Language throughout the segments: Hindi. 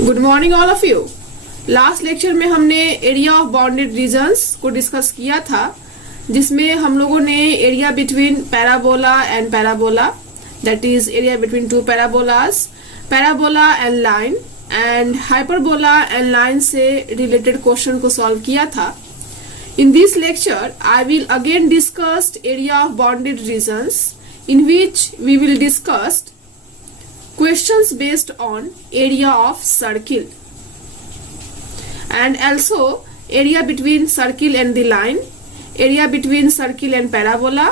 Good morning all of you. Last lecture में हमने एरिया ऑफ बाउंडेड रीजन्स को डिस्कस किया था, जिसमें हम लोगों ने area between parabola and parabola, that is area between two parabolas, parabola and line and hyperbola and line से रिलेटेड क्वेश्चन को सॉल्व किया था। In this lecture, I will again discuss area of bounded regions, in which we will discuss questions based on area of circle and also area between circle and the line, area between circle and parabola,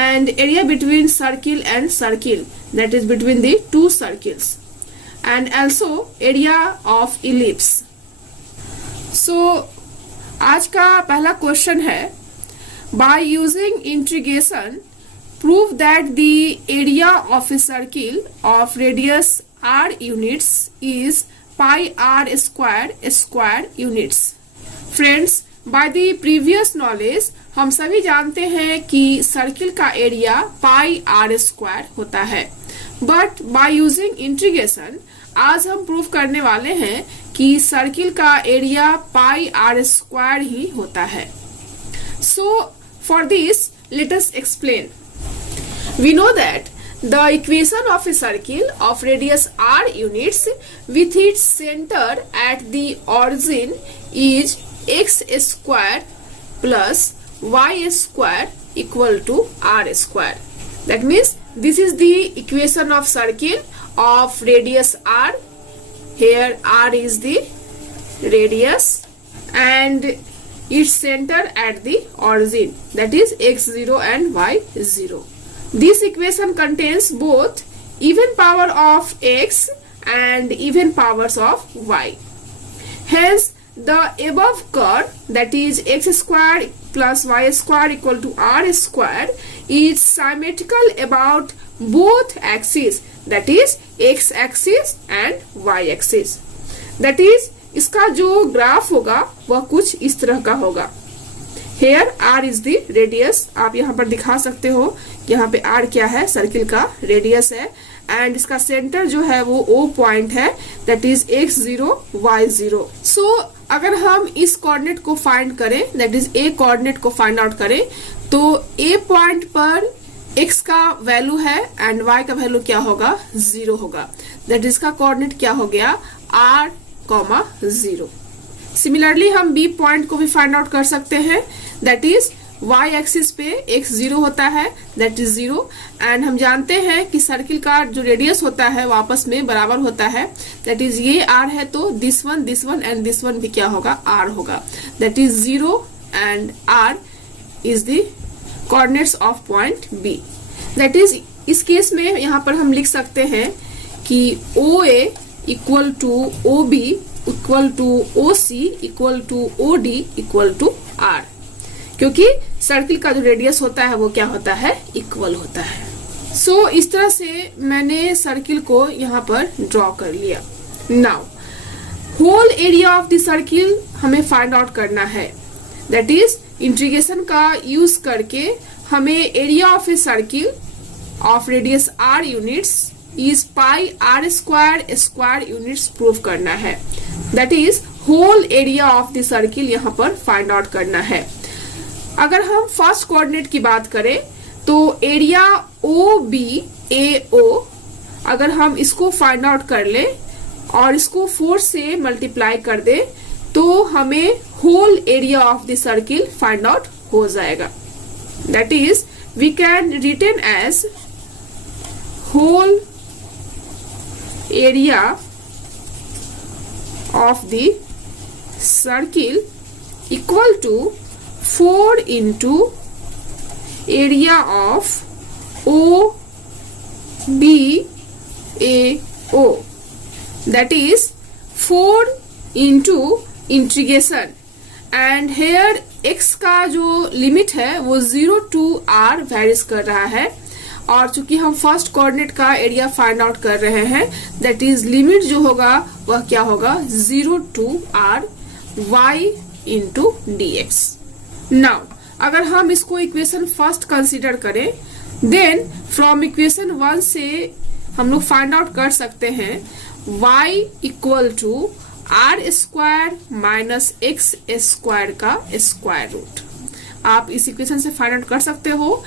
and area between circle and circle, that is between the two circles, and also area of ellipse. So आज का पहला क्वेश्चन है, by using integration prove that the area of a circle of radius r units is pi r square units. Friends, by the previous knowledge हम सभी जानते हैं कि सर्किल का एरिया पाई r स्क्वायर होता है, बट बाय यूजिंग इंटीग्रेशन आज हम प्रूव करने वाले हैं कि सर्किल का एरिया पाई r स्क्वायर ही होता है। So for this let us explain. We know that the equation of a circle of radius r units with its centre at the origin is x square plus y square equal to r square. That means this is the equation of circle of radius r. Here r is the radius and its center at the origin, that is x0 and y0. This equation contains both even power of x and even powers of y. Hence the above curve, that is x square plus y square equal to r square, is symmetrical about both axes, that is x axis and y axis. That is इसका जो ग्राफ होगा वह कुछ इस तरह का होगा। Here r is the radius, आप यहाँ पर दिखा सकते हो, यहाँ पे r क्या है, सर्किल का रेडियस है, एंड इसका सेंटर जो है वो O पॉइंट है, that is x0 y0. So अगर हम इस कोऑर्डिनेट को फाइंड करें, that is a कोऑर्डिनेट को फाइंड आउट करें, तो a पॉइंट पर x का वैल्यू है एंड y का वैल्यू क्या होगा, 0 होगा। दैट इसका कोऑर्डिनेट क्या हो गया, r, 0। सिमिलरली हम b पॉइंट को भी फाइंड आउट कर सकते हैं, दैट इज y एक्सिस पे x 0 होता है, दैट इज 0, एंड हम जानते हैं कि सर्किल का जो रेडियस होता है वो आपस में बराबर होता है, दैट इज ये r है तो this one and this one भी क्या होगा, r होगा। That is 0 and r is the coordinates of point B। That is इस केस में यहाँ पर हम लिख सकते हैं कि OA equal to OB equal to OC equal to OD equal to R, क्योंकि सर्किल का जो रेडियस होता है वो क्या होता है, इक्वल होता है। सो इस तरह से मैंने सर्किल को यहाँ पर ड्रॉ कर लिया। Now whole area of the circle हमें फाइंड आउट करना है, दैट इज इंटीग्रेशन का यूज करके हमें area of a circle of radius r units is pi r square units prove करना है। That is whole area of the circle यहाँ पर फाइंड आउट करना है। अगर हम फर्स्ट कोऑर्डिनेट की बात करें तो एरिया OBAO, अगर हम इसको फाइंड आउट कर ले और इसको 4 से मल्टीप्लाई कर दे तो हमें whole area of the circle find out हो जाएगा। That is we can written as whole area of the circle equal to 4 into area of OBAO, that is 4 into integration, and here x का जो लिमिट है वो 0 to r वेरीज कर रहा है, और चूंकि हम फर्स्ट कोऑर्डिनेट का एरिया फाइंड आउट कर रहे हैं, दैट इज लिमिट जो होगा वह क्या होगा, 0 to r y into dx। Now अगर हम इसको इक्वेशन फर्स्ट कंसीडर करें, देन फ्रॉम इक्वेशन 1 से हम लोग फाइंड आउट कर सकते हैं y equal to r square minus x square का स्क्वायर रूट। आप इस इक्वेशन से फाइंड आउट कर सकते हो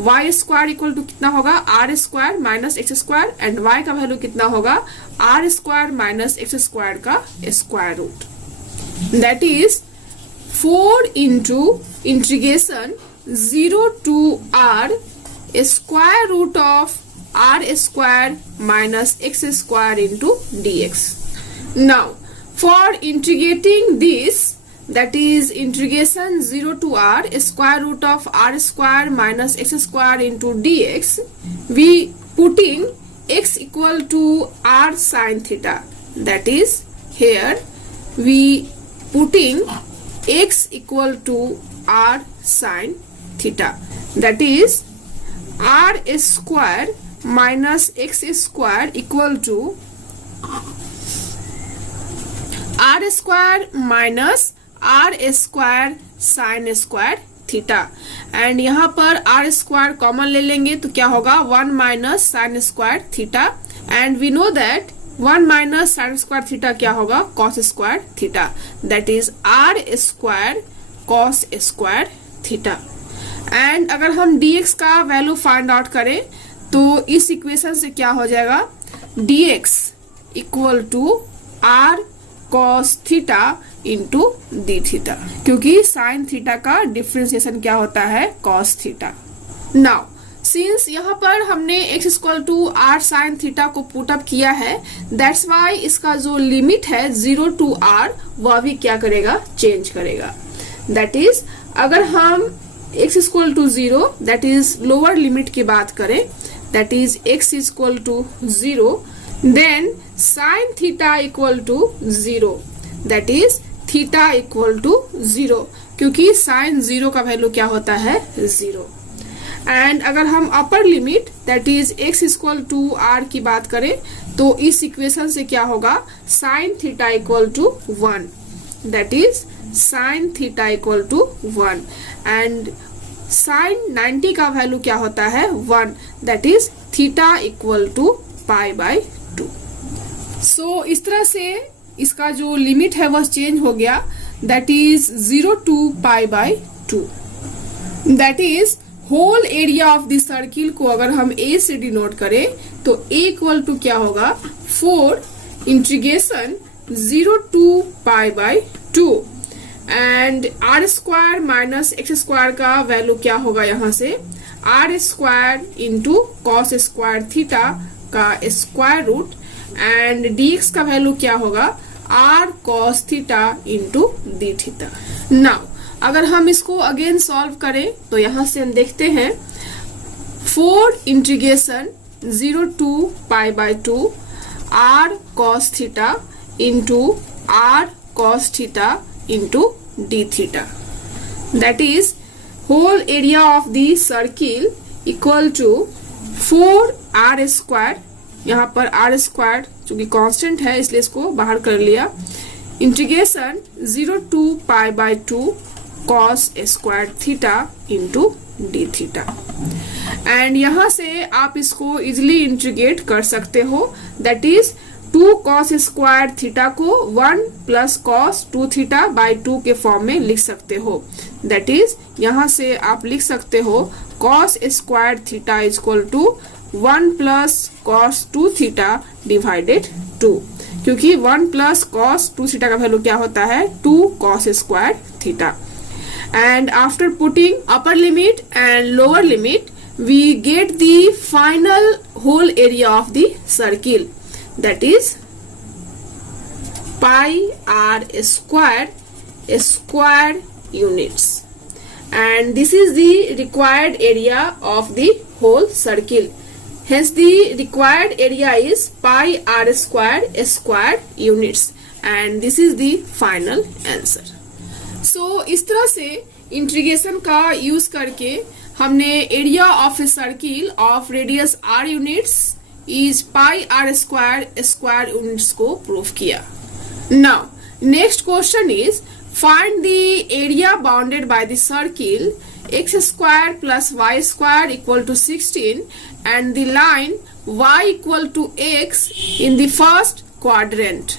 y स्क्वायर इक्वल टू कितना होगा r square minus x square and y का वैल्यू कितना होगा r square minus x square का square root. That is 4 into integration 0 to r square root of r square minus x square into dx। Now for integrating this, that is integration 0 to r square root of r square minus x square into dx, we putting x equal to r sin theta. That is here we putting x equal to r sin theta. That is r square minus x square equal to r square minus r square sine square theta and यहाँ पर आर स्क्वायर कॉमन ले लेंगे तो क्या होगा 1 minus sine square theta and we know that 1 minus sine square theta क्या होगा cos square theta. That is r square cos square theta. And अगर हम dx का वैल्यू फाइंड आउट करें तो इस इक्वेशन से क्या हो जाएगा dx equal to r cos theta into d theta, क्योंकि साइन थीटा का डिफ्रेंसिएशन क्या होता है कॉस थीटा। नाउ सिंस यहाँ पर हमने x equal to r sine theta को पुटअप किया है, दैट्स वाई इसका जो लिमिट है 0 टू आर वह भी क्या करेगा चेंज करेगा। दैट इज अगर हम x equal to 0 that is lower limit की बात करें, that is x equal to 0, then sine theta equal to 0, that is theta equal to 0, क्योंकि साइन 0 का वैल्यू क्या होता है 0। एंड अगर हम upper limit that is x equal to r की बात करें तो इस इक्वेशन से क्या होगा sine theta equal to 1, that is sine theta equal to 1 and sine 90 का वैल्यू क्या होता है 1, that is theta equal to pi by 2। So इस तरह से इसका जो लिमिट है वह चेंज हो गया, that is 0 to pi by 2। That is whole area of the circle को अगर हम a से डिनोट करें तो a इक्वल टू क्या होगा 4 integration 0 to pi by 2 and r square minus x square का वैल्यू क्या होगा यहाँ से r square into cos square theta का स्क्वायर रूट एंड dx का वैल्यू क्या होगा r cos theta into d theta. Now अगर हम इसको अगेन सॉल्व करें तो यहाँ से हम देखते हैं 4 integration 0 to pi by 2 r cos theta into r cos theta into d theta. That is whole area of the circle equal to 4r square, यहाँ पर आर स्क्वायर चूंकि कांस्टेंट है इसलिए इसको बाहर कर लिया, integration 0 to pi by 2 cos square theta into d theta and यहाँ से आप इसको इजिली इंटीग्रेट कर सकते हो। That is 2 cos square theta को 1 प्लस कॉस 2 थीटा बाय 2 के फॉर्म में लिख सकते हो। दैट इज यहाँ से आप लिख सकते हो cos square theta is equal to 1 plus cos 2 theta divided 2, क्योंकि 1 प्लस कॉस 2 थीटा का वैल्यू क्या होता है 2 cos square theta. And after putting upper limit and lower limit we get the final whole area of the circle, that is pi r square square units and this is the required area of the whole circle. Hence the required area is pi r square square units and this is the final answer. So इस तरह से इंटीग्रेशन का यूज करके हमने area of a circle of radius r units is pi r square square units को प्रूव किया। Now next question is find the area bounded by the circle x square plus y square equal to 16 and the line y equal to x in the first quadrant.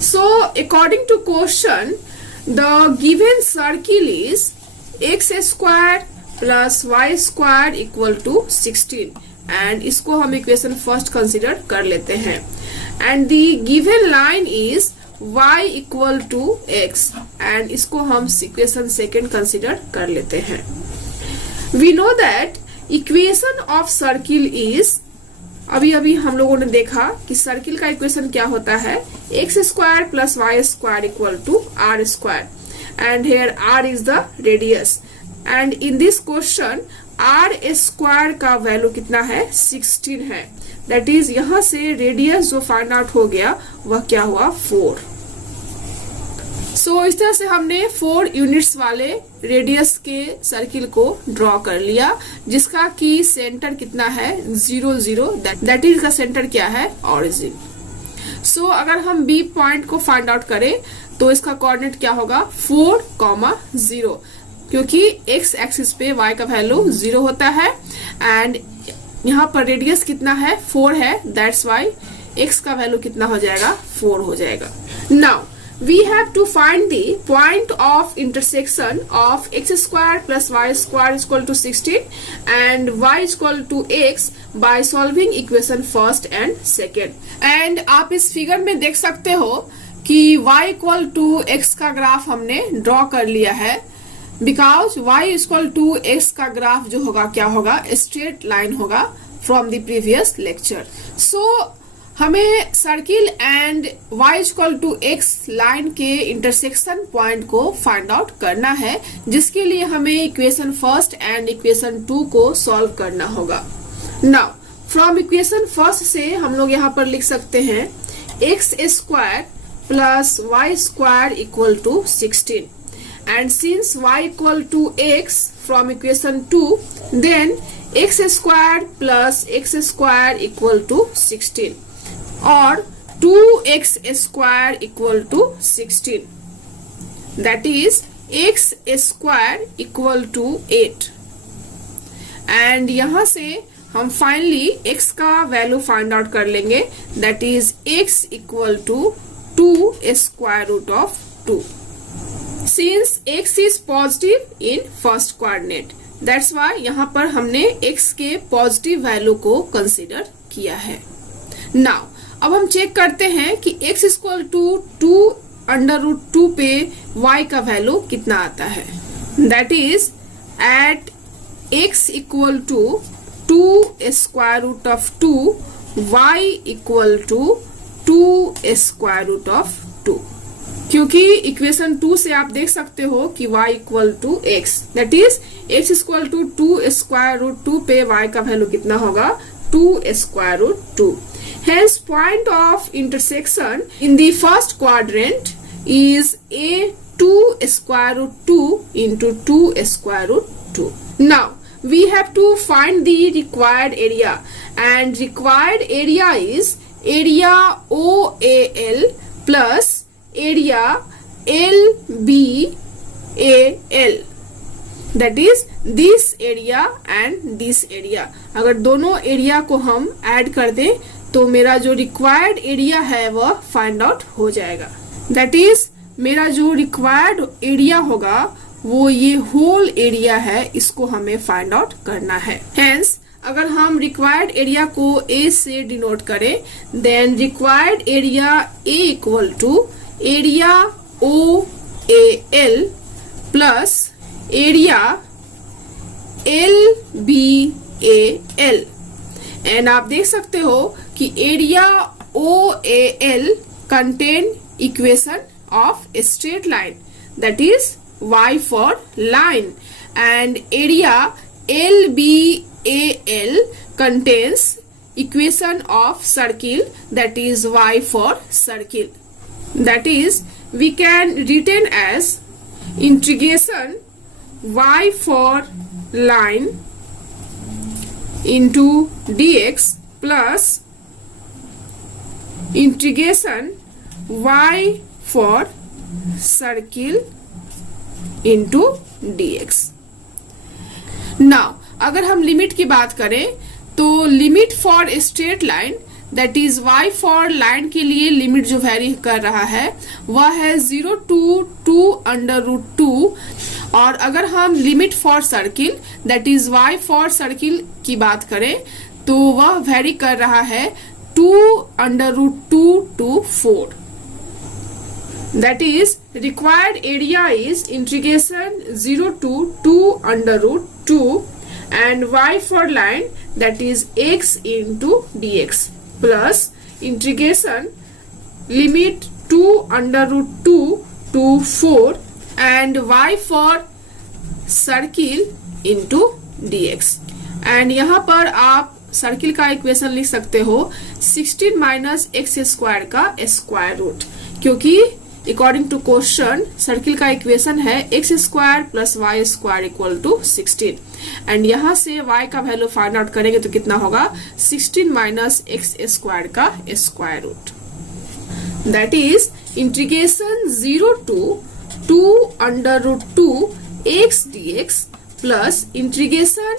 So according to question, the given circle is x square plus y square equal to 16 and इसको हम इक्वेशन फर्स्ट कंसिडर कर लेते हैं. And the given line is y equal to x and इसको हम इक्वेशन सेकेंड कंसिडर कर लेते हैं. We know that equation of circle is, अभी हम लोगों ने देखा कि सर्किल का इक्वेशन क्या होता है, x square plus y square equal to r square and here r is the radius and in this question r square का वैल्यू कितना है 16 है. दैट इज यहां से रेडियस जो फाइंड आउट हो गया वह क्या हुआ 4. सो इस तरह से हमने 4 यूनिट्स वाले रेडियस के सर्किल को ड्रॉ कर लिया जिसका कि सेंटर कितना है 0 0. दैट इज का सेंटर क्या है ऑरिजिन. सो अगर हम बी पॉइंट को फाइंड आउट करें तो इसका कोऑर्डिनेट क्या होगा 4,0 क्योंकि एक्स एक्सिस पे y का वैल्यू 0 होता है एंड यहाँ पर रेडियस कितना है 4 है. दैट्स वाई x का वैल्यू कितना हो जाएगा 4 हो जाएगा. Now we have to find the point of intersection of x square plus y square is equal to 16 and y is equal to x by solving equation first and second. and आप इस फिगर में देख सकते हो कि y equal to x का ग्राफ हमने ड्रॉ कर लिया है because y is equal to x का ग्राफ जो होगा क्या होगा स्ट्रेट लाइन होगा from the previous lecture. so हमें circle and y equal to x line के इंटरसेक्शन पॉइंट को फाइंड आउट करना है जिसके लिए हमें इक्वेशन फर्स्ट एंड इक्वेशन 2 को सॉल्व करना होगा. नाउ फ्रॉम इक्वेशन फर्स्ट से हम लोग यहाँ पर लिख सकते हैं x square plus y square equal to 16 and since y equal to x from equation 2 then x square plus x square equal to 16 और 2x square equal to 16. That is x square equal to 8. And यहाँ से हम फाइनली x का वैल्यू फाइंड आउट कर लेंगे. That is x equal to 2 square root of 2. Since x is positive in first coordinate, that's why यहाँ पर हमने x के पॉजिटिव वैल्यू को कंसिडर किया है. Now अब हम चेक करते हैं कि x इक्वल टू 2√2 पे y का वैल्यू कितना आता है. That is at x equal to 2 square root of 2 y equal to 2 square root of 2 क्योंकि इक्वेशन 2 से आप देख सकते हो कि y equal to x. That is x equal to 2 square root 2 पे y का वैल्यू कितना होगा 2 square root 2. Hence, point of intersection in the first quadrant is a 2 square root 2 into 2 square root 2. Now, we have to find the required area and required area is area OAL plus area LBAL. That is this area and this area. अगर दोनों एरिया को हम ऐड कर दें तो मेरा जो रिक्वायर्ड एरिया है वह फाइंड आउट हो जाएगा. दैट इज मेरा जो रिक्वायर्ड एरिया होगा वो ये होल एरिया है, इसको हमें फाइंड आउट करना है. हेंस अगर हम रिक्वायर्ड एरिया को A से डिनोट करें then required area A equal to area OAL plus area LBAL. And आप देख सकते हो कि area OAL contain equation of a straight line, that is y for line, and area LBAL contains equation of circle, that is y for circle. That is we can written as integration y for line into dx plus integration y for circle into dx. Now अगर हम लिमिट की बात करें तो limit for straight line that is y for line के लिए लिमिट जो वेरी कर रहा है वह है 0 to 2√2, और अगर हम limit for circle that is y for circle की बात करें तो वह वेरी कर रहा है 2√2 to 4. That is required area is integration 0 to 2√2 and y for line that is x into dx plus integration limit 2√2 to 4 and y for circle into dx. and यहाँ पर आप सर्किल का इक्वेशन लिख सकते हो 16 माइनस एक्स स्क्वायर का स्क्वायर रूट, क्योंकि अकॉर्डिंग टू क्वेश्चन सर्किल का इक्वेशन है x square plus y square equal to 16 and यहाँ से y का वैल्यू फाइंड आउट करेंगे तो कितना होगा 16 माइनस एक्स स्क्वायर का square root, that is integration 0 to 2√2 x dx plus integration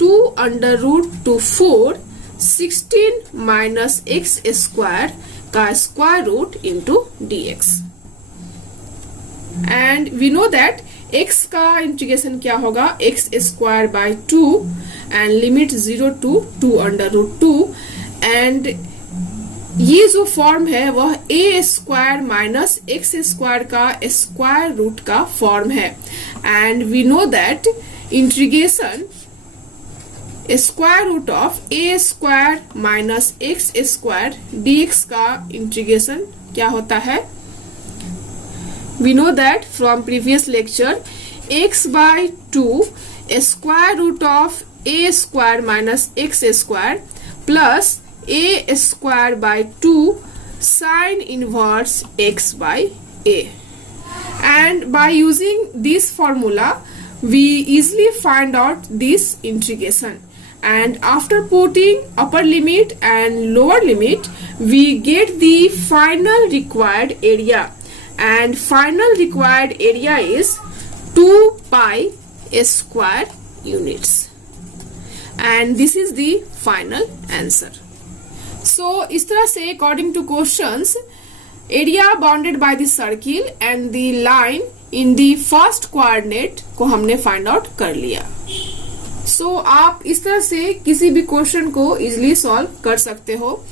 2√2 4 16 minus x square का square root into dx. And we know that x का इंटीग्रेशन क्या होगा x square by 2 and limit 0 to 2√2 and ये जो फॉर्म है वह a square minus x square का स्क्वायर रूट का फॉर्म है and we know that integration square root of a square minus x square dx का इंटीग्रेशन क्या होता है. We know that from previous lecture x by 2 square root of a square minus x square plus a square by 2 sine inverse x by a, and by using this formula we easily find out this integration, and after putting upper limit and lower limit we get the final required area, and final required area is 2 pi square units, and this is the final answer. So इस तरह से according to questions area bounded by the circle and the line in the first coordinate को हमने find out कर लिया. So आप इस तरह से किसी भी क्वेश्चन को इजिली सॉल्व कर सकते हो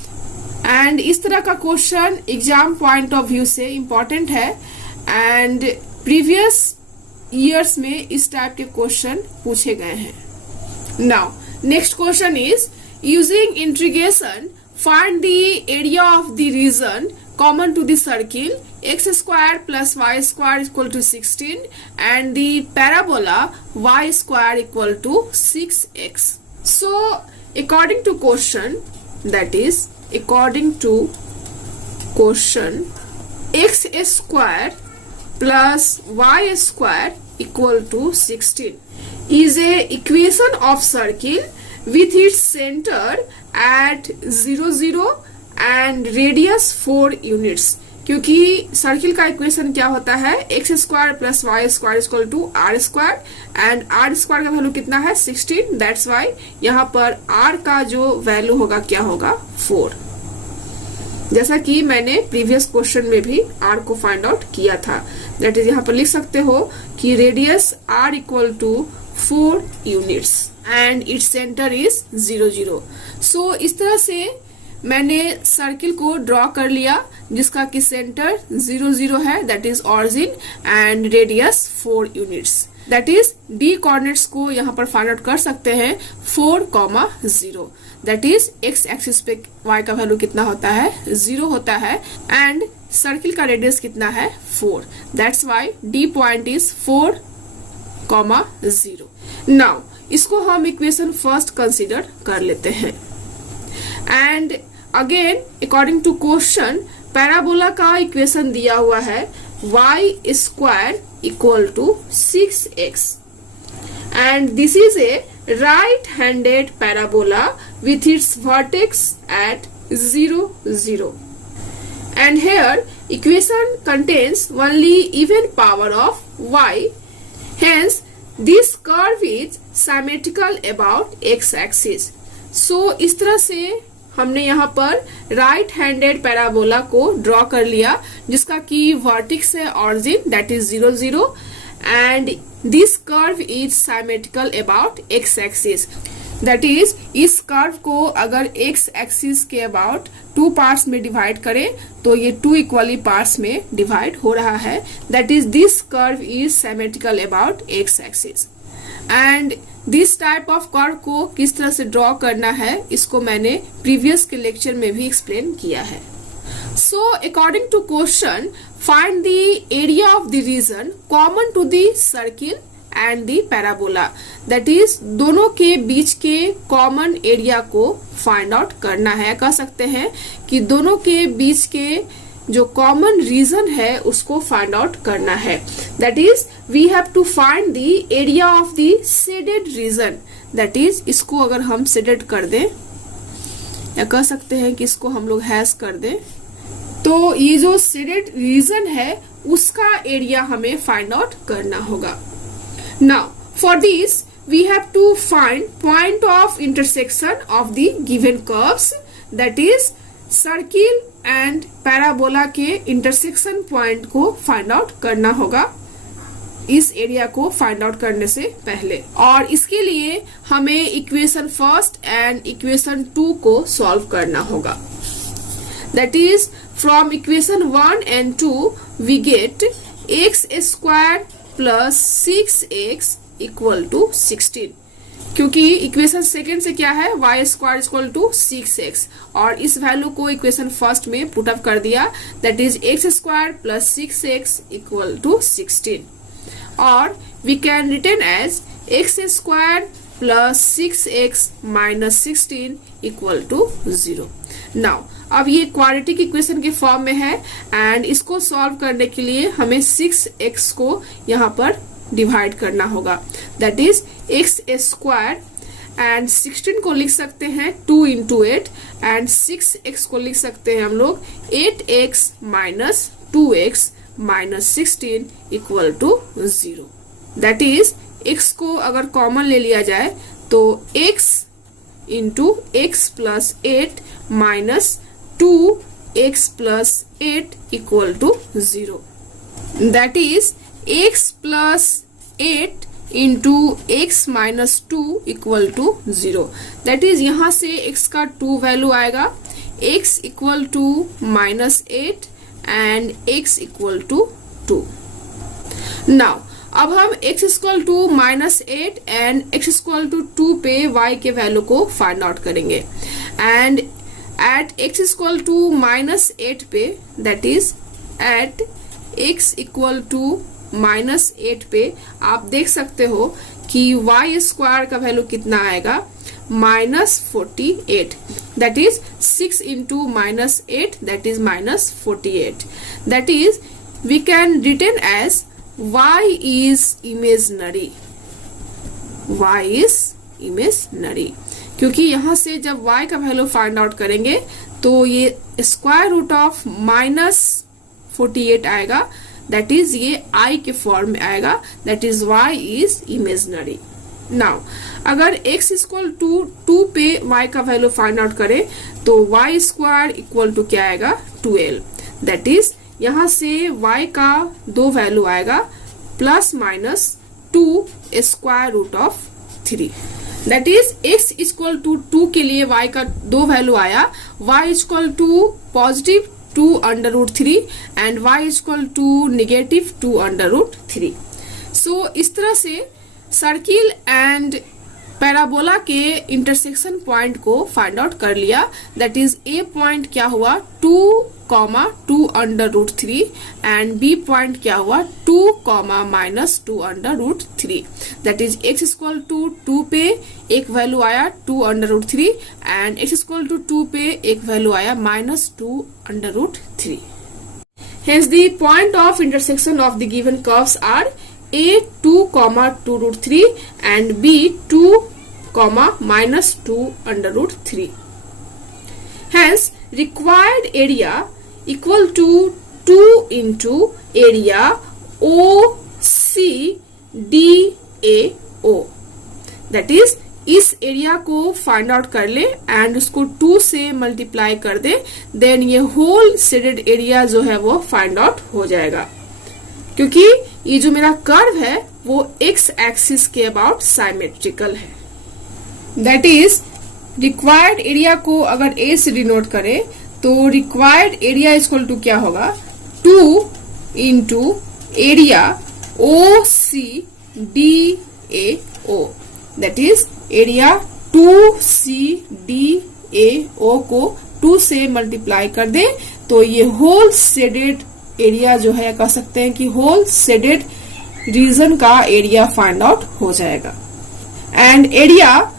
एंड इस तरह का question exam point of view से इम्पोर्टेंट है एंड प्रीवियस ईयर्स में इस टाइप के क्वेश्चन पूछे गए हैं. Now next question is using integration find the area of the region common to the circle x square plus y square equal to 16 and the parabola y square equal to 6x. So according to question, that is according to question, x square plus y square equal to 16 is a equation of circle with its center at 0 0 and radius 4 units. क्योंकि सर्किल का इक्वेशन क्या होता है x square plus y square equal to r square and r square का वैल्यू कितना है 16, दैट्स वाई यहाँ पर आर का जो वैल्यू होगा क्या होगा 4, जैसा कि मैंने प्रीवियस क्वेश्चन में भी आर को फाइंड आउट किया था. दैट इज यहाँ पर लिख सकते हो कि radius r equal to 4 units and its centre is 0 0. So इस तरह से मैंने सर्किल को ड्रॉ कर लिया जिसका कि सेंटर 0 0 है, that is origin and radius 4 units. That is D coordinates को यहाँ पर फाइंड आउट कर सकते हैं 4, 0. दैट इज एक्स एक्सिस पे y का वैल्यू कितना होता है 0 होता है एंड सर्किल का रेडियस कितना है 4. That's why d point is 4, 0. Now इसको हम इक्वेशन फर्स्ट कंसीडर कर लेते हैं and again according to question parabola का इक्वेशन दिया हुआ है y square equal to 6x and this is a right handed parabola with its vertex at 0 0 and here equation contains only even power of y, hence this curve is symmetrical about x axis. So इस तरह से हमने यहाँ पर राइट हैंडेड पैराबोला को ड्रॉ कर लिया जिसका की वर्टेक्स है origin that is 0 0 and this curve is symmetrical about x axis that is इस कर्व को अगर एक्स एक्सिस के अबाउट 2 पार्ट्स में डिवाइड करें तो ये 2 इक्वली पार्ट्स में डिवाइड हो रहा है that is this curve is symmetrical about x axis and this type of curve को किस तरह से ड्रॉ करना है इसको मैंने प्रीवियस के लेक्चर में भी एक्सप्लेन किया है. So according to question find the area of the region common to the circle and the parabola that is दोनों के बीच के कॉमन एरिया को फाइंड आउट करना है. कह सकते हैं कि दोनों के बीच के जो कॉमन रीजन है उसको फाइंड आउट करना है. That is we have to find the area of the shaded region that is इसको अगर हम शेडेड कर दें या कह सकते हैं कि इसको हम लोग हैश कर दें तो ये जो शेडेड रीजन है उसका एरिया हमें फाइंड आउट करना होगा. Now for this we have to find point of intersection of the given curves that is circle and parabola के इंटरसेक्शन पॉइंट को फाइंड आउट करना होगा इस एरिया को फाइंड आउट करने से पहले. और इसके लिए हमें इक्वेशन फर्स्ट एंड इक्वेशन 2 को सॉल्व करना होगा. That is from equation 1 and 2 we get x square plus 6x equal to 16 क्योंकि इक्वेशन सेकेंड से क्या है y square equal to 6x और इस वैल्यू को इक्वेशन फर्स्ट में पुट अप कर दिया that is x square plus 6x equal to 16 और we can written as x square plus 6x minus 16 equal to 0. Now अब ये क्वाड्रेटिक इक्वेशन के फॉर्म में है एंड इसको सॉल्व करने के लिए हमें 6x को यहाँ पर डिवाइड करना होगा that is x square and 16 को लिख सकते हैं 2 into 8 एंड 6x को लिख सकते हैं हम लोग 8x minus 2x minus 16 equal to 0. That is x को अगर कॉमन ले लिया जाए तो x into x plus 8 minus 2x plus 8 equal to 0. That is x plus 8 into x minus 2 equal to 0. That is यहाँ से x का 2 वैल्यू आएगा x equal to minus 8 and x equal to 2. Now अब हम x equal to minus 8 and x equal to 2 पे y के वैल्यू को फाइंड आउट करेंगे and at x equal to minus 8 पे that is at x equal to minus 8 पे आप देख सकते हो कि y स्क्वायर का वैल्यू कितना आएगा minus 48 that is 6 into minus 8 that is minus 48. That is we can written as y is imaginary. y is imaginary क्योंकि यहाँ से जब y का वैल्यू फाइंड आउट करेंगे तो ये स्क्वायर रूट ऑफ माइनस 48 आएगा दैट इज ये i के फॉर्म में आएगा that is y is imaginary. Now अगर x इक्वल टू 2 पे y का वैल्यू फाइंड आउट करें तो y स्क्वायर इक्वल टू क्या आएगा 12. दैट इज यहाँ से y का 2 वैल्यू आएगा plus minus 2 square root of 3. That is x equal to 2 के लिए y का 2 वैल्यू आया y equal to positive 2 under root 3 and y equal to negative 2 under root 3. So इस तरह से सर्किल एंड पैराबोला के इंटरसेक्शन पॉइंट को फाइंड आउट कर लिया. दैट इज ए पॉइंट क्या हुआ 2 under root 3 and B point क्या हुआ 2 minus 2 under root 3. That is x equal to 2 पे एक वैल्यू आया 2 under root 3 and x equal to 2 पे एक वैल्यू आया minus 2 under root 3. Hence the point of intersection of the given curves are a 2 root 3 and b 2 minus 2 under root 3. Hence required area equal to 2 into area OCDAO. That is इस एरिया को फाइंड आउट कर ले एंड उसको 2 से मल्टीप्लाई कर दे, देन ये होल शेडेड एरिया जो है वो फाइंड आउट हो जाएगा, क्योंकि ये जो मेरा कर्व है वो एक्स एक्सिस के अबाउट साइमेट्रिकल है। दैट इज रिक्वायर्ड एरिया को अगर ए से डिनोट करें तो रिक्वायर्ड एरिया इक्वल टू क्या होगा, 2 into area O C D A O. That is area 2CDAO को 2 से मल्टीप्लाई कर दे तो ये होल शेडेड एरिया जो है, कह सकते हैं कि होल शेडेड रीजन का एरिया फाइंड आउट हो जाएगा। And area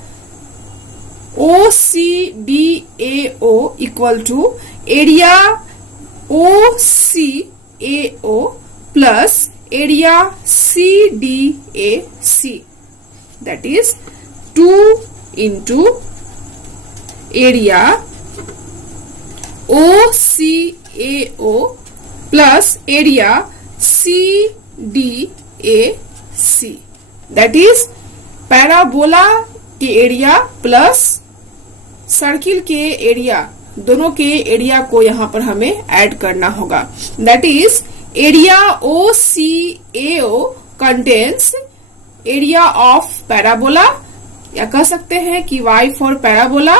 OCDAO equal to area OCAO plus area CDAC। That is 2 into area OCAO plus area CDAC। That is parabola के एरिया प्लस सर्किल के एरिया, दोनों के एरिया को यहाँ पर हमें ऐड करना होगा। That is area OCAO contains area of parabola, या कह सकते हैं कि y for parabola,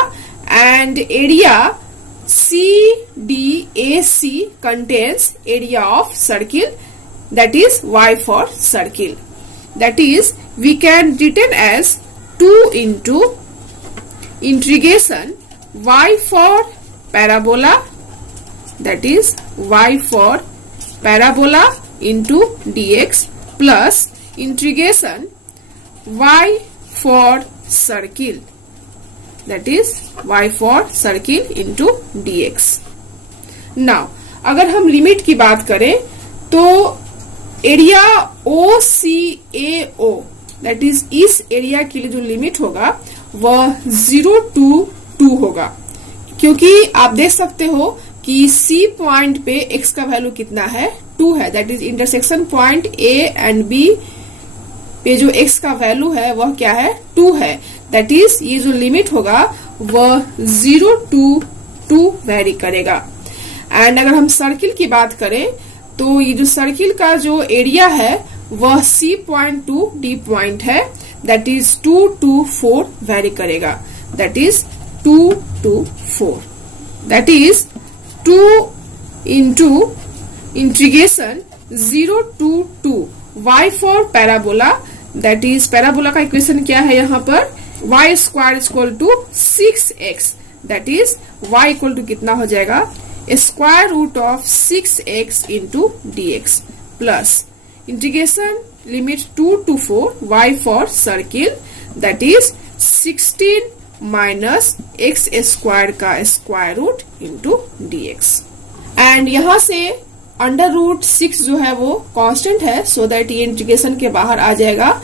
and area CDAC contains area of circle, that is y for circle. That is we can written as 2 into integration y for parabola, that is y for parabola into dx plus integration y for circle, that is y for circle into dx। now अगर हम लिमिट की बात करें तो एरिया OCAO that is इस एरिया के लिए जो लिमिट होगा वह 0 to 2 होगा, क्योंकि आप देख सकते हो कि C पॉइंट पे x का वैल्यू कितना है, 2 है। That is intersection point A and B पे जो x का वैल्यू है वह क्या है, 2 है। दैट इज ये जो लिमिट होगा वह 0 to 2 वेरी करेगा। एंड अगर हम सर्किल की बात करें तो ये जो सर्किल का जो एरिया है वह C point to D point है, दैट इज 2 to 4 वेरी करेगा। That is 2 to 4, that is 2 into integration 0 to 2 y for parabola, that is parabola का इक्वेशन क्या है यहाँ पर, y square equal to 6x, that is y equal to कितना हो जाएगा, square root of 6x into dx plus integration limit 2 to 4 y for circle, that is 16 minus x square का square root into dx। And यहाँ से अंडर रूट 6 जो है वो कांस्टेंट है, सो दैट ये इंटीग्रेशन के बाहर आ जाएगा।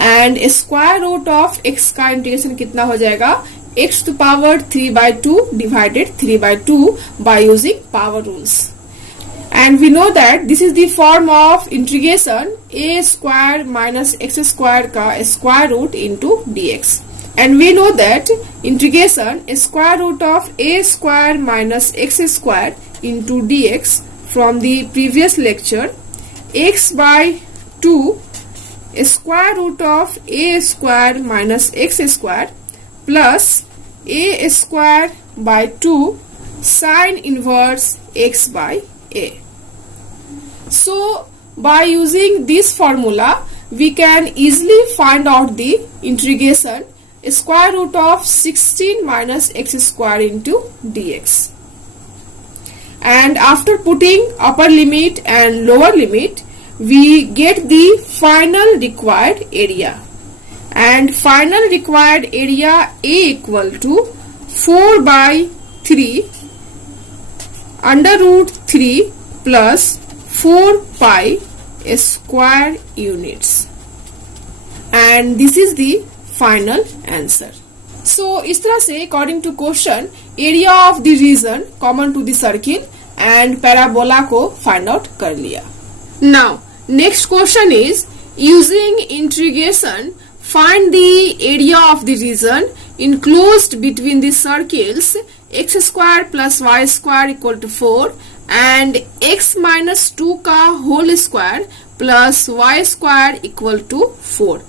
And square root of x का इंटीग्रेशन कितना हो जाएगा, x to power 3/2 divided 3/2 by using power rules। And we know that this is the form of integration a square minus x square का square root into dx। And we know that integration square root of a square minus x square into dx from the previous lecture, x by 2 square root of a square minus x square plus a square by 2 sine inverse x by a। So by using this formula we can easily find out the integration square root of 16 minus x square into dx। And after putting upper limit and lower limit we get the final required area, and final required area A equal to 4/3 under root 3 plus 4 pi square units, and this is the final answer। So इस तरह से according to question area of the region common to the circle and parabola को find out कर लिया। Now next question is using integration find the area of the region enclosed between the circles x square plus y square equal to 4 and x minus 2 का whole square plus y square equal to 4.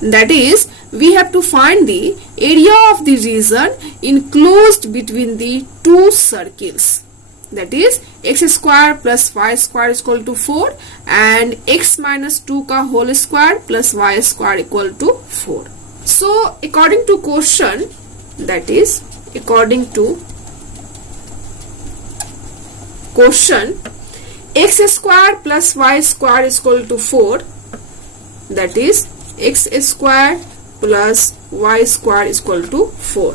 That is, we have to find the area of the region enclosed between the two circles. That is, x square plus y square is equal to 4 and x minus 2 का whole square plus y square equal to 4. So, according to question, that is, according to question, x square plus y square is equal to 4, that is, x square plus y square is equal to 4.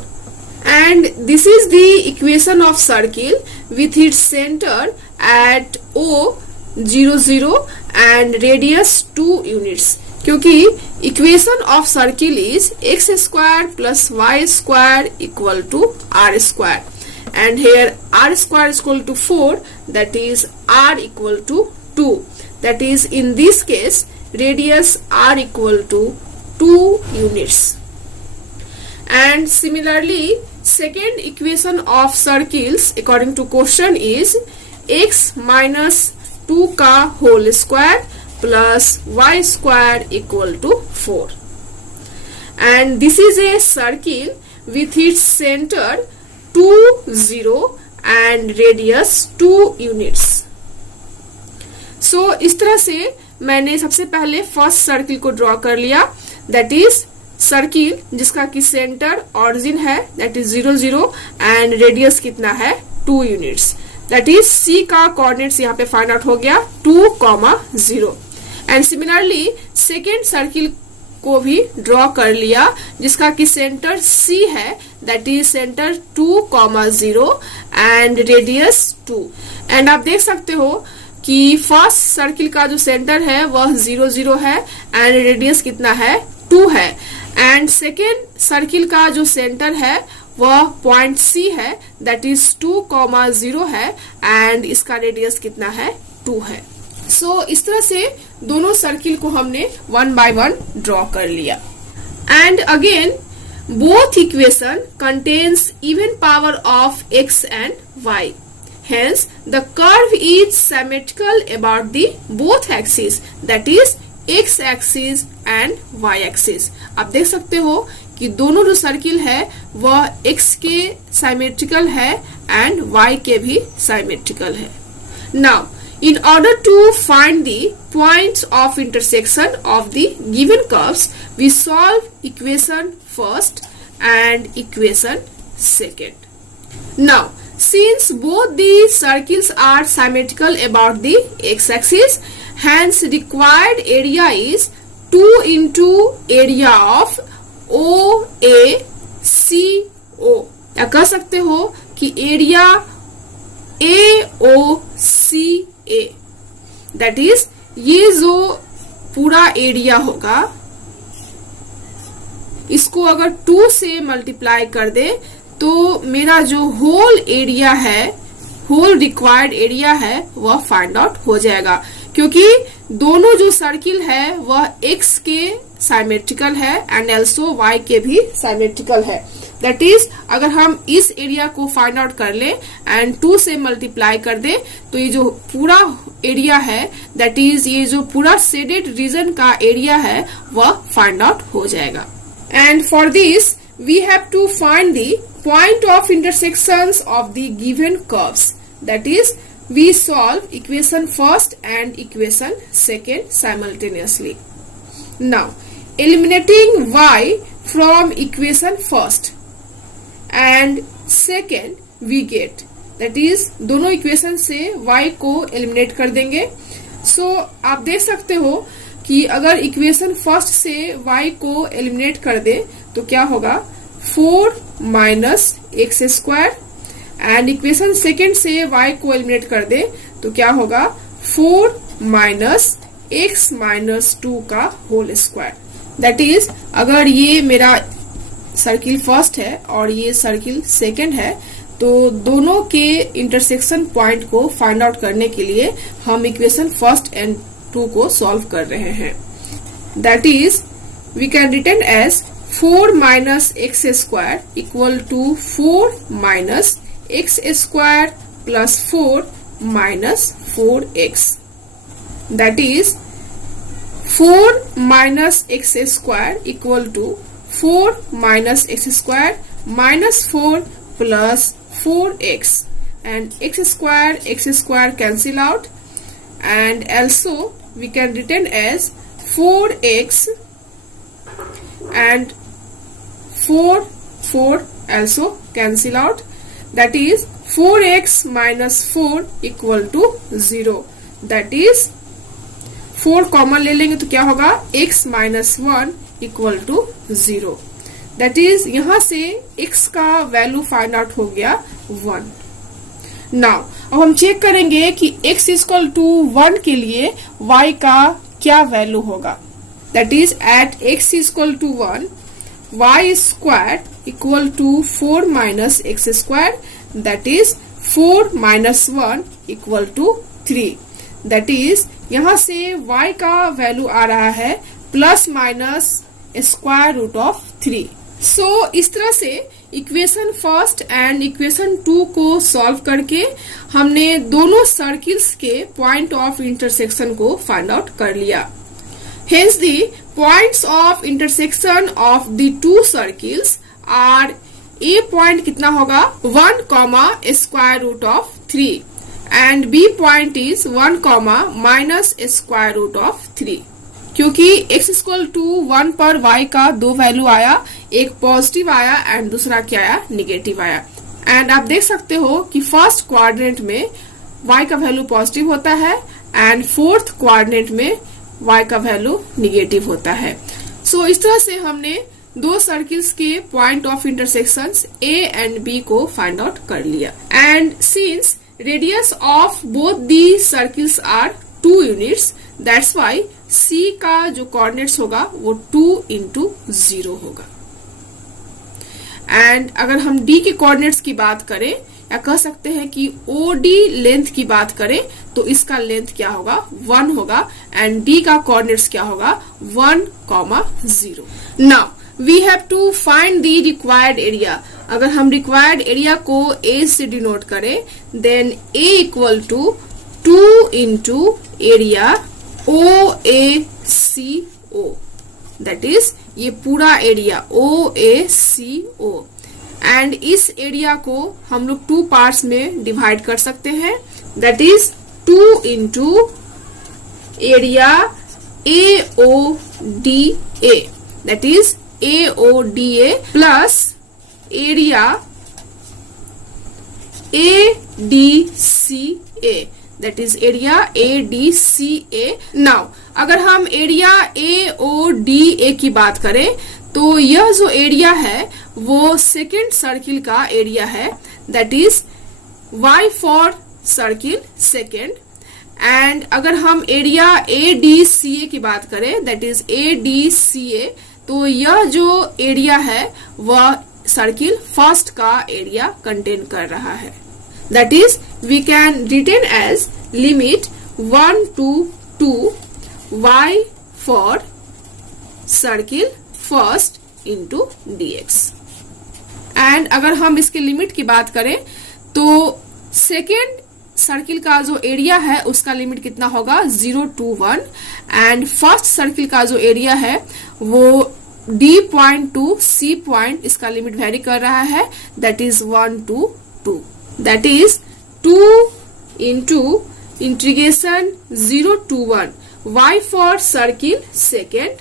And this is the equation of circle with its center at O 0 0 and radius 2 units. क्योंकि equation of circle is x square plus y square equal to r square, and here r square is equal to 4, that is r equal to 2. That is, in this case, radius r equal to 2 units. And similarly, second equation of circles according to question is x minus 2 का whole square plus y square equal to 4. And this is a circle with its center 2 0 and radius 2 units. So इस तरह से मैंने सबसे पहले फर्स्ट सर्किल को ड्रॉ कर लिया, दैट इज सर्किल जिसका कि सेंटर ऑरिजिन है, दैट इज 0 0 एंड रेडियस कितना है 2 यूनिट्स. दैट इज सी का कोऑर्डिनेट्स यहाँ पे फाइंड आउट हो गया 2, 0. एंड सिमिलरली सेकेंड सर्किल को भी ड्रॉ कर लिया जिसका कि सेंटर सी है, that is centre 2, 0 and radius 2. And आप देख सकते हो कि फर्स्ट सर्किल का जो सेंटर है वह 0 0 है एंड रेडियस कितना है 2 है, एंड सेकेंड सर्किल का जो सेंटर है वह पॉइंट सी है, दैट इज 2, 0 है एंड इसका रेडियस कितना है 2 है. सो इस तरह से दोनों सर्किल को हमने 1 by 1 ड्रॉ कर लिया. And again both equation contains even power of x and y. Hence, the curve is symmetrical about the both axes, that is x axis and y axis. आप देख सकते हो कि दोनों जो सर्किल है वह x के symmetrical है and y के भी symmetrical है. Now, in order to find the points of intersection of the given curves, we solve equation first and equation second. Now, since both the circles are symmetrical about the x-axis, hence required area is 2 into area of OACO. या कह सकते हो कि एरिया AOCA, दैट इज ये जो पूरा एरिया होगा इसको अगर 2 से मल्टीप्लाई कर दे तो मेरा जो होल एरिया है, होल रिक्वायर्ड एरिया है वह फाइंड आउट हो जाएगा, क्योंकि दोनों जो सर्किल है वह x के साइमेट्रिकल है एंड ऑल्सो y के भी साइमेट्रिकल है. दैट इज अगर हम इस एरिया को फाइंड आउट कर ले एंड 2 से मल्टीप्लाई कर दे तो ये जो पूरा एरिया है, दैट इज ये जो पूरा शेडेड रीजन का एरिया है वह फाइंड आउट हो जाएगा. And for this we have to find the point of intersections of the given curves. That is, we solve equation first and equation second simultaneously. Now, eliminating y from equation first and second we get, that is दोनों इक्वेशन से y को एलिमिनेट कर देंगे. सो आप देख सकते हो कि अगर इक्वेशन फर्स्ट से y को एलिमिनेट कर दे तो क्या होगा 4 minus x square, and equation second से y को एलिमिनेट कर दे तो क्या होगा 4 माइनस एक्स माइनस 2 का होल स्क्वायर. दैट इज अगर ये मेरा सर्किल फर्स्ट है और ये सर्किल सेकेंड है तो दोनों के इंटरसेक्शन पॉइंट को फाइंड आउट करने के लिए हम इक्वेशन फर्स्ट एंड 2 को सॉल्व कर रहे हैं. That is we can written as 4 minus x square equal to 4 minus x square plus 4 minus 4x. That is 4 minus x square equal to 4 minus x square minus 4 plus 4x, and x square cancel out, and also we can written as 4x and 4 also cancel out. That is 4x minus 4 equal to 0. That is 4 common ले लेंगे तो क्या होगा, x minus 1 equal to 0. That is यहां से x का वैल्यू फाइंड आउट हो गया 1. नाउ अब हम चेक करेंगे कि x इक्वल टू 1 के लिए y का क्या वैल्यू होगा. That is at x equal to 1 y square equal to 4 minus x square. That is 4 minus 1 equal to 3. That is यहां से y का वैल्यू आ रहा है plus minus square root of 3. So इस तरह से इक्वेशन फर्स्ट एंड इक्वेशन 2 को सॉल्व करके हमने दोनों सर्किल्स के पॉइंट ऑफ इंटरसेक्शन को फाइंड आउट कर लिया. Hence the points of intersection of the two circles are A point कितना होगा 1 comma square root of 3 and B point is 1 comma minus square root of 3. क्योंकि x इक्वल टू 1 पर y का दो वैल्यू आया, एक पॉजिटिव आया एंड दूसरा क्या आया, निगेटिव आया. एंड आप देख सकते हो कि फर्स्ट क्वाड्रेंट में y का वैल्यू पॉजिटिव होता है एंड फोर्थ क्वाड्रेंट में y का वैल्यू निगेटिव होता है. सो इस तरह से हमने दो सर्किल्स के point of intersections a and b को फाइंड आउट कर लिया. And since radius of both the circles are 2 units, that's why C का जो कोऑर्डिनेट्स होगा वो 2 into 0 होगा. एंड अगर हम D के कोऑर्डिनेट्स की बात करें या कह सकते हैं कि OD लेंथ की बात करें तो इसका लेंथ क्या होगा 1 होगा एंड D का कोऑर्डिनेट्स क्या होगा 1,0. Now we have to find the required area. अगर हम रिक्वायर्ड एरिया को A से डिनोट करें then A equal to 2 into area OACO. That is ये पूरा एरिया OACO. एंड इस एरिया को हम लोग 2 पार्ट्स में डिवाइड कर सकते हैं. That is 2 into area AODA. That is AODA plus area ADCA. That is area ADCA. Now अगर हम एरिया AODA की बात करें तो यह जो एरिया है वो सेकेंड सर्किल का एरिया है. That is Y for circle second. And अगर हम एरिया ADCA की बात करें दैट इज ADCA तो यह जो एरिया है वह सर्किल फर्स्ट का एरिया कंटेन कर रहा है. That is, we can written as limit 1 to 2 y for circle first into dx. And अगर हम इसके लिमिट की बात करें तो सेकेंड सर्किल का जो एरिया है उसका लिमिट कितना होगा 0 to 1 एंड फर्स्ट सर्किल का जो एरिया है वो D point two C point इसका लिमिट वेरी कर रहा है. That is 1 to 2. That is 2 into integration 0 to 1 y for circle second.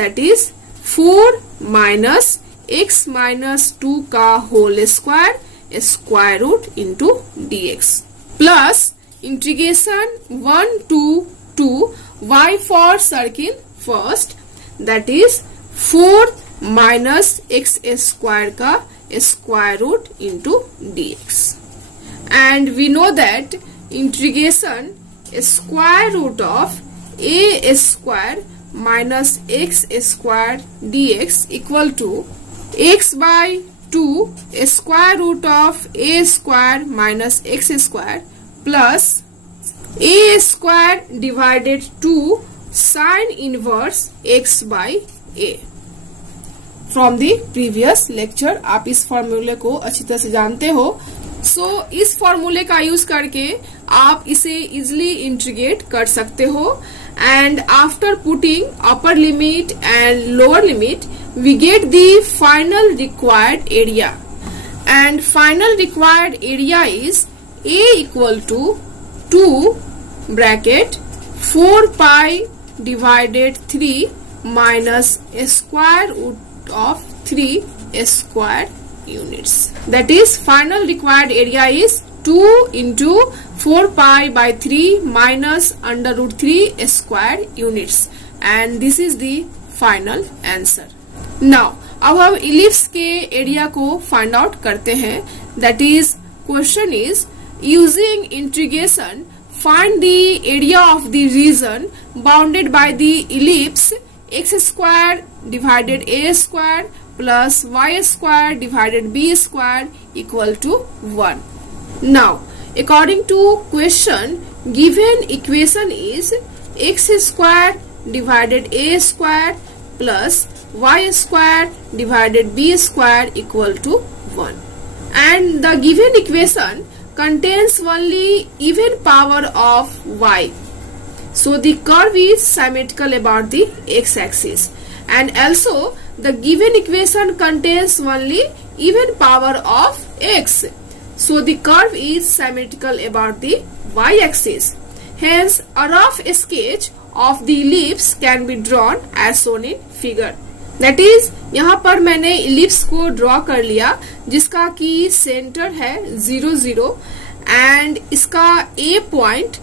That is 4 minus x minus 2 का whole square root into dx plus integration 1 to 2 y for circle first. That is 4 minus x square का square root into dx. And we know that integration square root of a square minus x square dx equal to x by 2 square root of a square minus x square plus a square divided 2 sine inverse x by a from the previous lecture. आप इस फॉर्मूले को अच्छी तरह से जानते हो। सो इस फॉर्मूले का यूज करके आप इसे इजिली इंटीग्रेट कर सकते हो। And after putting upper limit and lower limit we get the final required area, and final required area is a equal to 2 bracket 4 pi divided 3 minus a square root of 3 square units. That is, final required area is 2 into 4 pi by 3 minus under root 3 square units, and this is the final answer. Now अब हम इलिप्स के एरिया को फाइंड आउट करते हैं। That is, question is using integration find the area of the region bounded by the ellipse x square divided a square plus y square divided b square equal to 1. Now according to question, given equation is x square divided a square plus y square divided b square equal to 1, and the given equation contains only even power of y. So the curve is symmetrical about the x-axis, and also the given equation contains only even power of x. So the curve is symmetrical about the y-axis. Hence, a rough sketch of the ellipse can be drawn as shown in figure. That is, यहाँ पर मैंने इलिप्स को ड्रॉ कर लिया जिसका कि सेंटर है 0 0, एंड इसका A पॉइंट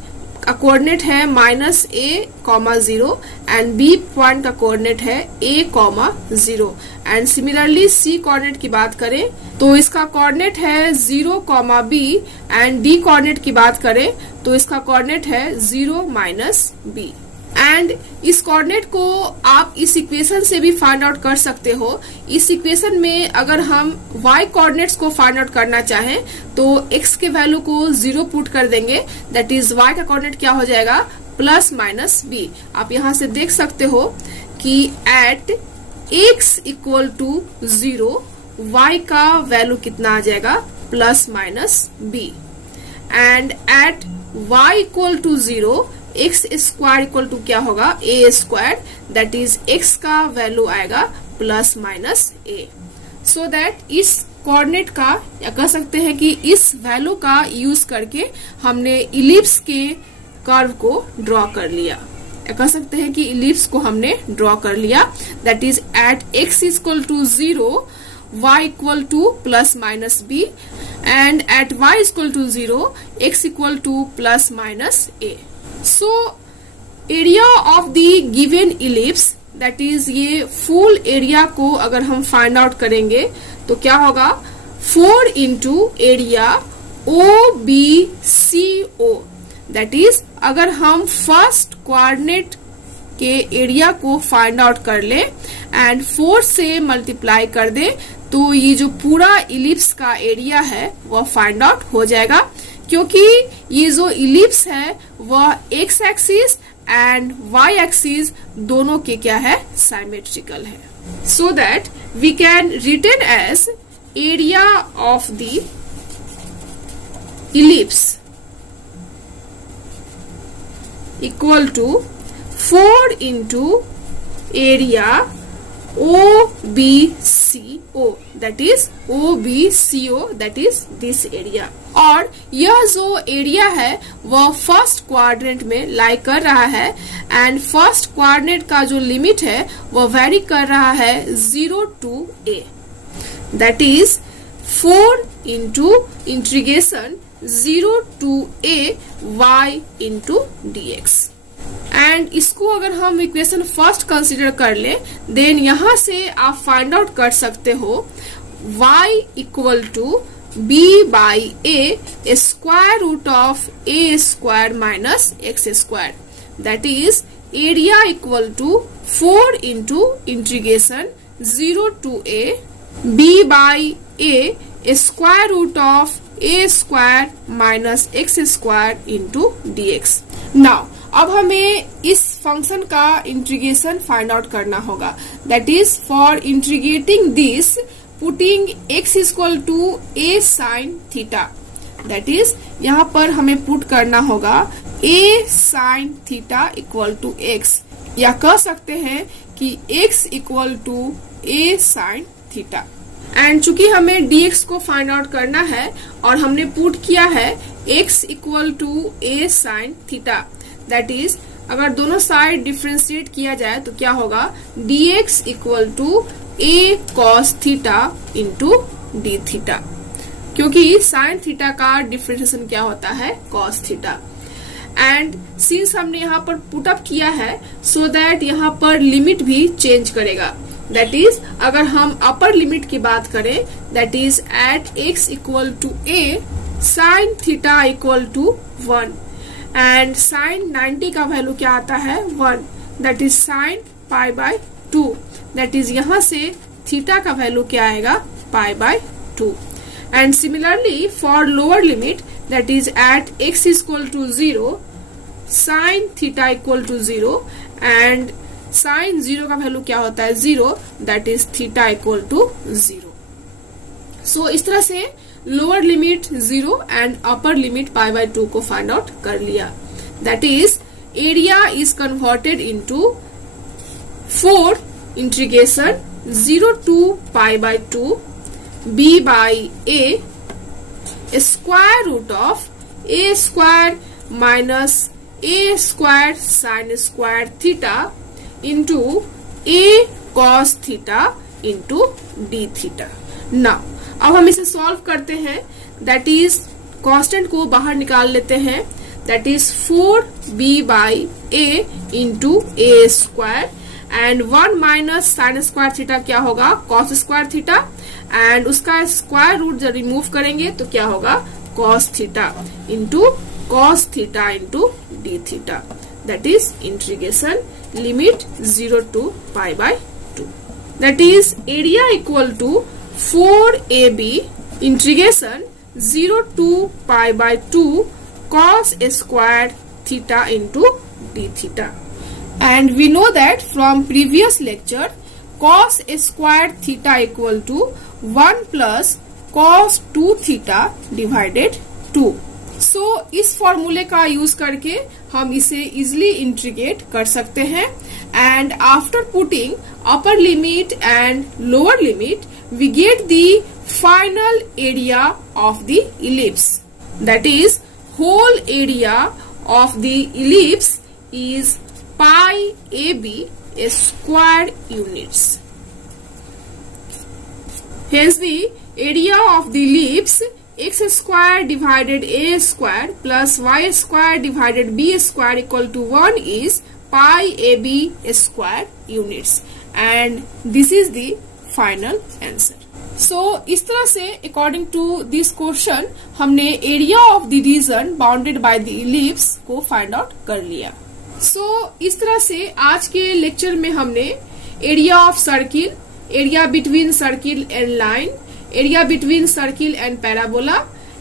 का कोऑर्डिनेट है -a,0 एंड B पॉइंट का कोऑर्डिनेट है a,0, and similarly C coordinate की बात करें तो इसका कोऑर्डिनेट है 0, B, एंड D कोऑर्डिनेट की बात करें तो इसका कोऑर्डिनेट है 0 -b। एंड इस कोऑर्डिनेट को आप इस इक्वेशन से भी फाइंड आउट कर सकते हो। इस इक्वेशन में अगर हम y कोऑर्डिनेट्स को फाइंड आउट करना चाहें तो x के वैल्यू को 0 पुट कर देंगे। दैट इज, y का कोऑर्डिनेट क्या हो जाएगा, +-b। आप यहाँ से देख सकते हो कि at x equal to 0 y का वैल्यू कितना आ जाएगा, +-b, and at y equal to 0 x square equal to क्या होगा, a square. That is, x का वैल्यू आएगा +-a। सो दैट इस कोऑर्डिनेट का, या कह सकते हैं कि इस वैल्यू का यूज करके हमने इलिप्स के कर्व को ड्रॉ कर लिया, या कह सकते हैं कि इलिप्स को हमने ड्रॉ कर लिया। That is, at x equal to 0 y equal to +-b, and at y equal to 0 x equal to +-a। So area of the given ellipse, that is, ये फुल एरिया को अगर हम फाइंड आउट करेंगे तो क्या होगा, 4 into area OBCO। That is, अगर हम फर्स्ट कोऑर्डिनेट के एरिया को फाइंड आउट कर ले एंड 4 से मल्टीप्लाई कर दे तो ये जो पूरा इलिप्स का एरिया है वह फाइंड आउट हो जाएगा, क्योंकि ये जो इलिप्स है वह x axis and y axis दोनों के क्या है, सिमेट्रिकल है। So that we can written as area of the ellipse equal to 4 into area OBCO, that is OBCO, that is this area। और यह जो एरिया है वह फर्स्ट क्वाड्रेंट में लाई कर रहा है, एंड फर्स्ट क्वाड्रेंट का जो लिमिट है वह वेरी कर रहा है 0 to a। That is, 4 into integration 0 to a y into dx। And इसको अगर हम इक्वेशन फर्स्ट कंसीडर कर ले, देन यहां से आप फाइंड आउट कर सकते हो y equal to b by a square root of a square minus x square. That is, area equal to 4 into integration 0 to a b by a square root of a square minus x square into dx। Now अब हमें इस फंक्शन का इंटीग्रेशन फाइंड आउट करना होगा. That is for integrating this putting x equal to a sine theta. That is यहाँ पर हमें पुट करना होगा a sine theta equal to x, या कह सकते हैं कि x equal to a sine theta. And चूंकि हमें dx को फाइंड आउट करना है और हमने पुट किया है x equal to a sine theta, that is अगर दोनों साइड डिफ्रेंशिएट किया जाए तो क्या होगा, dx equal to a cos theta into d theta, क्योंकि साइन थीटा का डिफ्रेंशिएशन क्या होता है, cos थीटा. एंड सिंस हमने यहाँ पर पुट अप किया है सो दैट यहाँ पर लिमिट भी चेंज करेगा. दैट इज अगर हम अपर लिमिट की बात करें, that is at x equal to a sine theta equal to 1 and sine 90 का वैल्यू क्या आता है, 1. That is sine pi by 2. That is यहाँ से थीटा का वैल्यू क्या आएगा, pi by 2. And similarly for lower limit, that is at x equal to 0 sine theta equal to 0 and sine 0 का वैल्यू क्या होता है, 0. That is theta equal to 0. So इस तरह से lower limit 0 and upper limit pi by 2 को फाइंड आउट कर लिया. That is area is converted into 4 integration 0 to pi by 2 b by a square root of a square minus a square sin square theta into a cos theta into d theta. Now अब हम इसे सॉल्व करते हैं. दैट इज कांस्टेंट को बाहर निकाल लेते हैं. That is 4b by a into a square and 1 minus sine square theta क्या होगा, cos स्क्वायर थीटा, एंड उसका स्क्वायर रूट जब रिमूव करेंगे तो क्या होगा, cos theta into cos theta into d theta. That is integration limit 0 to pi by 2. That is area equal to 4ab integration 0 to pi by 2 cos square theta into d theta. And we know that from previous lecture cos square theta equal to 1 plus cos 2 theta divided 2. So इस फॉर्मूले का यूज करके हम इसे इजिली इंटीग्रेट कर सकते हैं. And after putting upper limit and lower limit we get the final area of the ellipse. That is whole area of the ellipse is pi ab square units. Hence the area of the ellipse x square divided a square plus y square divided b square equal to 1 is pi ab square units and this is the final answer. So इस तरह से according to this question हमने area of the region bounded by the ellipse को find out कर लिया. इस तरह से आज के लेक्चर में हमने area of circle, area between circle and line, area between circle and parabola,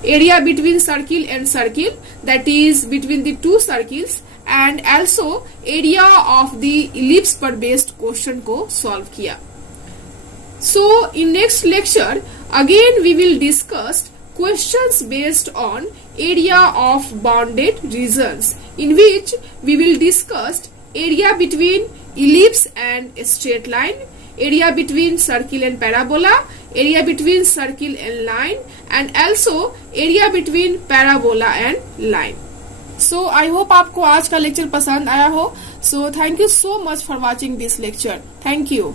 area between circle and circle that is between the two circles and also area of the ellipse पर बेस्ड क्वेश्चन को सॉल्व किया. So in next lecture again we will discuss questions based on area of bounded regions, in which we will discuss area between ellipse and straight line, area between circle and parabola, area between circle and line, and also area between parabola and line. So I hope आपको आज का लेक्चर पसंद आया हो. So thank you so much for watching this lecture. Thank you.